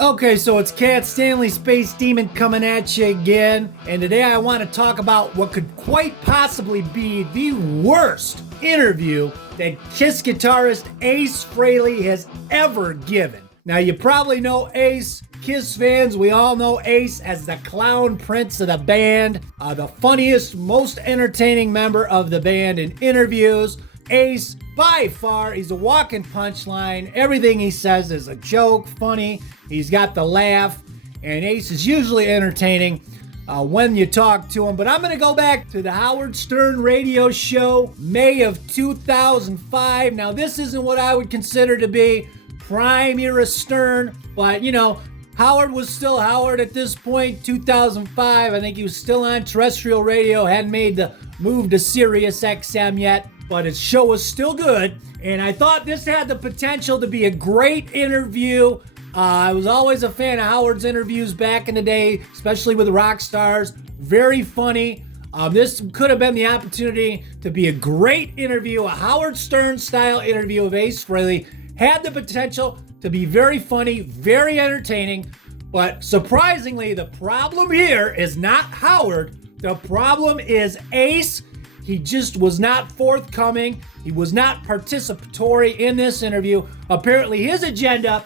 Okay, so it's Cat Stanley Space Demon coming at you again, and today I want to talk about what could quite possibly be the worst interview that Kiss guitarist Ace Frehley has ever given. Now, you probably know Ace. Kiss fans, we all know Ace as the clown prince of the band, the funniest, most entertaining member of the band in interviews. Ace, by far, he's a walking punchline. Everything he says is a joke, funny. He's got the laugh, and Ace is usually entertaining when you talk to him. But I'm going to go back to the Howard Stern radio show, May of 2005. Now, this isn't what I would consider to be prime era Stern, but, you know, Howard was still Howard at this point, 2005. I think he was still on terrestrial radio, hadn't made the move to Sirius XM yet, but his show was still good. And I thought this had the potential to be a great interview. I was always a fan of Howard's interviews back in the day, especially with rock stars. Very funny. This could have been the opportunity to be a great interview, a Howard Stern style interview of Ace Frehley. Had the potential to be very funny, very entertaining, but surprisingly, the problem here is not Howard. The problem is Ace. He just was not forthcoming. He was not participatory in this interview. Apparently, his agenda,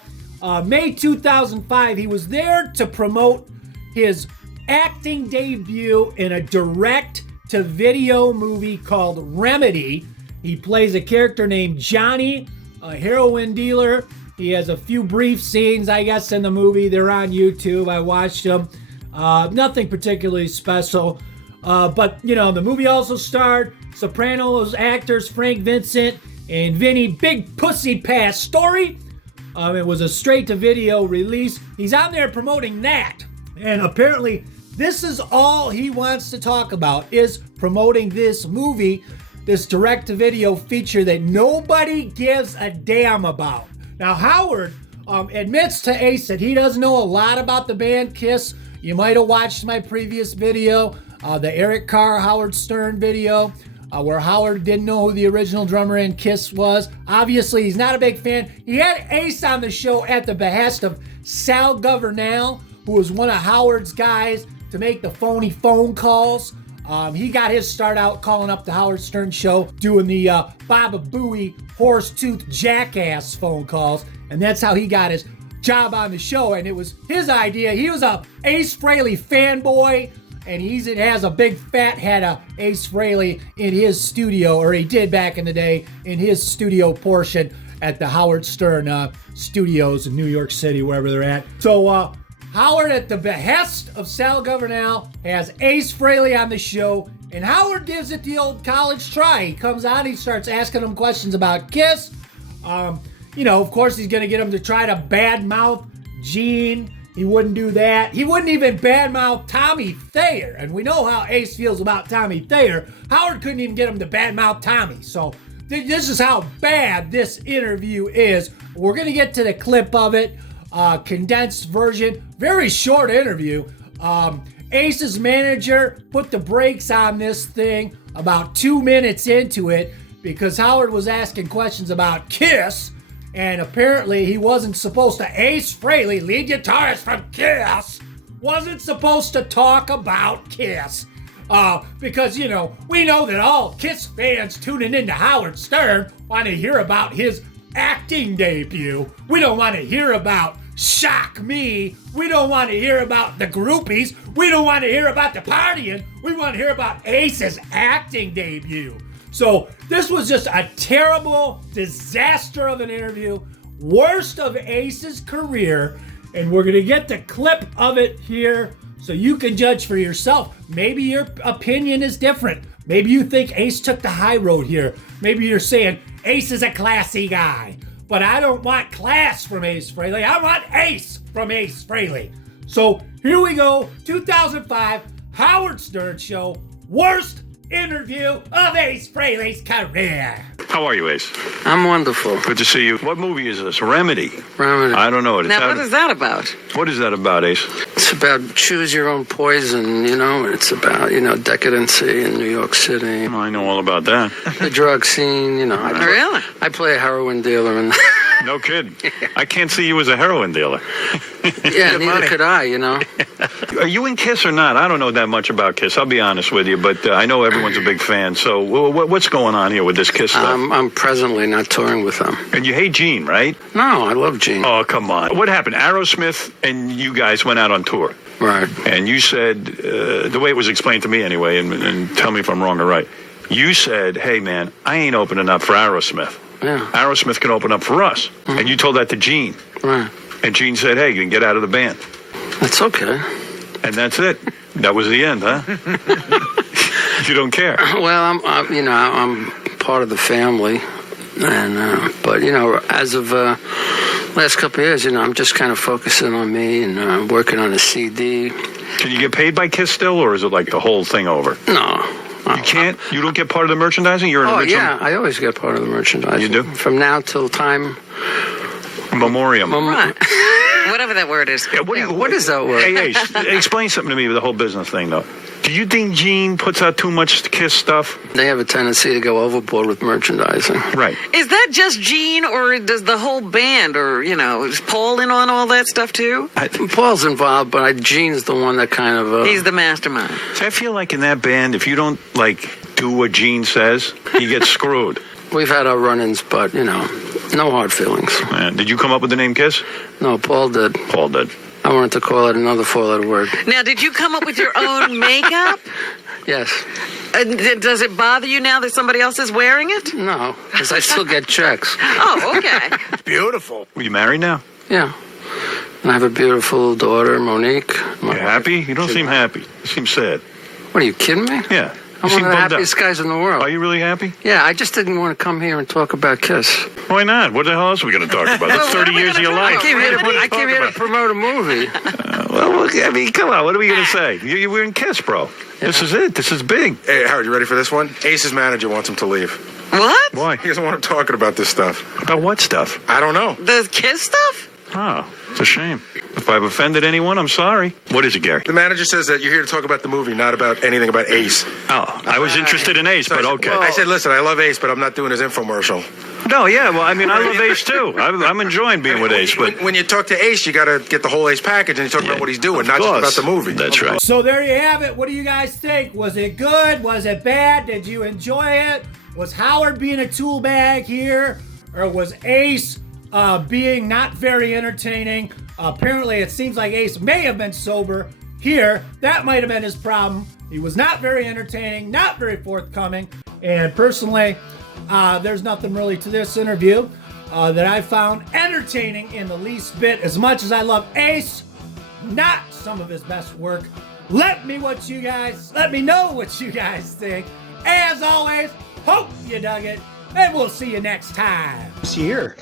May 2005, he was there to promote his acting debut in a direct-to-video movie called Remedy. He plays a character named Johnny, a heroin dealer. He has a few brief scenes, I guess, in the movie. They're on YouTube. I watched them. Nothing particularly special. But, you know, the movie also starred Sopranos actors Frank Vincent and Vinny Big Pussy Pastore. It was a straight-to-video release. He's out there promoting that. And apparently, this is all he wants to talk about, is promoting this movie, this direct-to-video feature that nobody gives a damn about. Now, Howard admits to Ace that he doesn't know a lot about the band Kiss. You might have watched my previous video, the Eric Carr Howard Stern video, where Howard didn't know who the original drummer in Kiss was. Obviously, he's not a big fan. He had Ace on the show at the behest of Sal Governale, who was one of Howard's guys to make the phony phone calls. He got his start out calling up the Howard Stern show, doing the Baba Booey horse-toothed jackass phone calls, and that's how he got his job on the show, and it was his idea. He was a Ace Frehley fanboy, and he has a big fat head of Ace Frehley in his studio, or he did back in the day, in his studio portion at the Howard Stern studios in New York City, wherever they're at. So Howard, at the behest of Sal Governale, has Ace Frehley on the show, and Howard gives it the old college try. He comes out, he starts asking him questions about Kiss. You know, of course, he's going to get him to try to badmouth Gene. He wouldn't do that. He wouldn't even badmouth Tommy Thayer, and we know how Ace feels about Tommy Thayer. Howard couldn't even get him to badmouth Tommy, so this is how bad this interview is. We're going to get to the clip of it. Condensed version, very short interview. Ace's manager put the brakes on this thing about 2 minutes into it because Howard was asking questions about Kiss, and apparently he wasn't supposed to. Ace Frehley, lead guitarist from Kiss, wasn't supposed to talk about Kiss. Because, you know, we know that all Kiss fans tuning into Howard Stern want to hear about his acting debut. We don't want to hear about Shock Me. We don't want to hear about the groupies. We don't want to hear about the partying. We want to hear about Ace's acting debut. So this was just a terrible disaster of an interview. Worst of Ace's career. And we're going to get the clip of it here so you can judge for yourself. Maybe your opinion is different. Maybe you think Ace took the high road here. Maybe you're saying Ace is a classy guy. But I don't want class from Ace Frehley. I want Ace from Ace Frehley. So here we go. 2005, Howard Stern Show. Worst interview of Ace Frehley's career. How are you, Ace? I'm wonderful. Good to see you. What movie is this? Remedy? Remedy. I don't know. Now, what is that about? What is that about, Ace? It's about choose your own poison, you know. It's about, you know, decadency in New York City. I know all about that. The drug scene, you know. Really? I play a heroin dealer, and No kidding. I can't see you as a heroin dealer. Yeah, neither could I, you know. Are you in Kiss or not? I don't know that much about Kiss. I'll be honest with you, but I know everyone's a big fan. So what's going on here with this Kiss stuff? I'm presently not touring with them. And you hate Gene, right? No, I love Gene. Oh, come on. What happened? Aerosmith and you guys went out on tour. Right. And you said, the way it was explained to me anyway, and tell me if I'm wrong or right. You said, hey, man, I ain't opening up for Aerosmith. Yeah. Aerosmith can open up for us. Mm-hmm. And you told that to Gene. Right. And Gene said, hey, you can get out of the band. That's okay. And that's it. That was the end, huh? You don't care. Well, I'm part of the family. And, but, as of last couple of years, I'm just kind of focusing on me and working on a CD. Can you get paid by Kiss still, or is it like the whole thing over? No. You can't? You don't get part of the merchandising? You're an original? Yeah, I always get part of the merchandising. You do? From now till time... Memoriam. Right. Whatever that word is. Yeah, what is that word? Hey, explain something to me with the whole business thing, though. Do you think Gene puts out too much Kiss stuff? They have a tendency to go overboard with merchandising. Right. Is that just Gene, or does the whole band, or, is Paul in on all that stuff, too? Paul's involved, but Gene's the one that kind of... He's the mastermind. So I feel like in that band, if you don't, do what Gene says, you get screwed. We've had our run-ins, but, no hard feelings. Did you come up with the name Kiss? No, Paul did. Paul did. I wanted to call it another four-letter word. Now, did you come up with your own makeup? Yes. And does it bother you now that somebody else is wearing it? No, because I still get checks. Oh, okay. Beautiful. Are you married now? Yeah. And I have a beautiful daughter, Monique. You happy? You don't seem happy. You seem sad. What, are you kidding me? Yeah. I'm one of the happiest guys in the world. Are you really happy? Yeah, I just didn't want to come here and talk about Kiss. Why not? What the hell else are we going to talk about? That's 30 years of your life. I came here to promote a movie. Come on. What are we going to say? You were in Kiss, bro. Yeah. This is it. This is big. Hey, Howard, you ready for this one? Ace's manager wants him to leave. What? Why? He doesn't want him talking about this stuff. About what stuff? I don't know. The Kiss stuff? Oh, it's a shame. If I've offended anyone, I'm sorry. What is it, Gary? The manager says that you're here to talk about the movie, not about anything about Ace. Oh, I was interested in Ace, but okay. I said, listen, I love Ace, but I'm not doing his infomercial. No, yeah, well, I love Ace, too. I'm enjoying being with Ace, but... When you talk to Ace, you got to get the whole Ace package, and you talk about what he's doing, not just about the movie. That's right. So there you have it. What do you guys think? Was it good? Was it bad? Did you enjoy it? Was Howard being a tool bag here? Or was Ace being not very entertaining? Apparently, it seems like Ace may have been sober here. That might have been his problem. He was not very entertaining, not very forthcoming. And personally, there's nothing really to this interview that I found entertaining in the least bit. As much as I love Ace, not some of his best work. Let me know what you guys think. As always, hope you dug it, and we'll see you next time. See here.